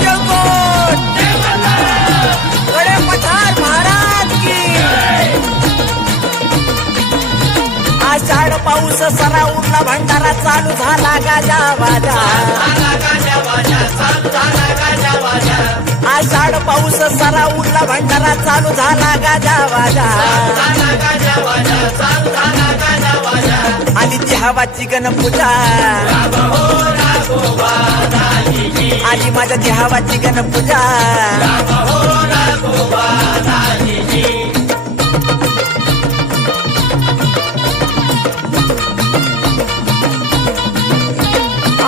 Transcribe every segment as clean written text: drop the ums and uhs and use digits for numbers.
जळकोट जळकोट गडे पठार महाराज की आषाढ पाऊस सरा उरला भंडारा चालू झाला गाजा वाजा आषाढ पाऊस सरा उरला भंडारा चालू झाला गाजा वाजा आली ती हवाची गणपूजा आली माझ्या देहावाची गणपूजा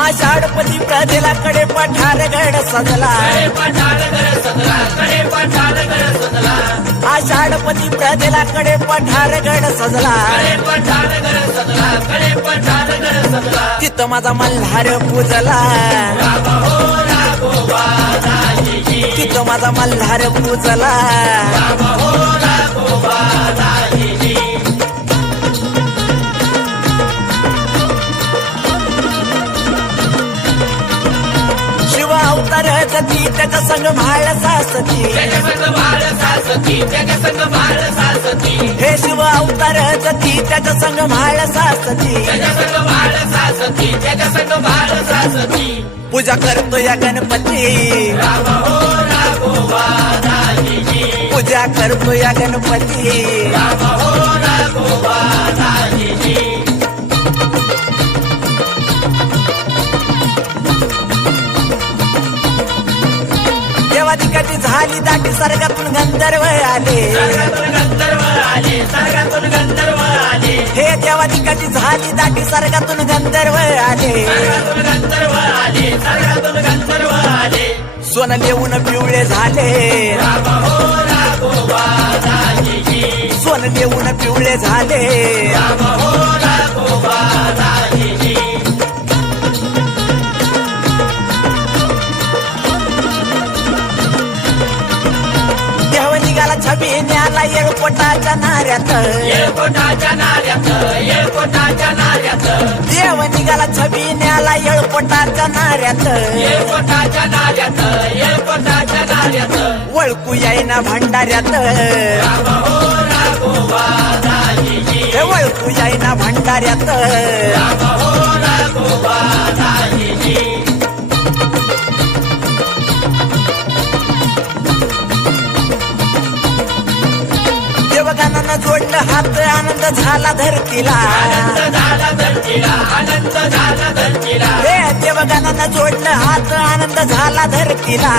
आषाढपती प्रदेला कडे पठारगड सजला आषाढपती प्रदेला कडे पठारगड सजला तिथं माझा मल्हार पूजला तिथं माझा मल्हार पूजला अवतार जती त्याच्या संग भाळ सासती हे शिव अवतार जती त्याच्या संग भाळ सासती पूजा करतो या गणपती पूजा करतो या गणपती देवादिकाची झाली दाटी सर्गातून गंधर्व आले हे देवादिकाची झाली दाटी सर्गातून गंधर्व आले सोनं लिहून पिवळे झाले सोनं लिहून पिवळे झाले छबी न्याला येळकोटाच्या नाऱ्यात देव निघाला छबी न्याला येळकोटाच्या नाऱ्यात वळकू येईना भंडाऱ्यात हे वळकू येईना भंडाऱ्यात देवगानानं जोडलं हात आनंद झाला धरतीला हे देवगानानं जोडलं हात आनंद झाला धरतीला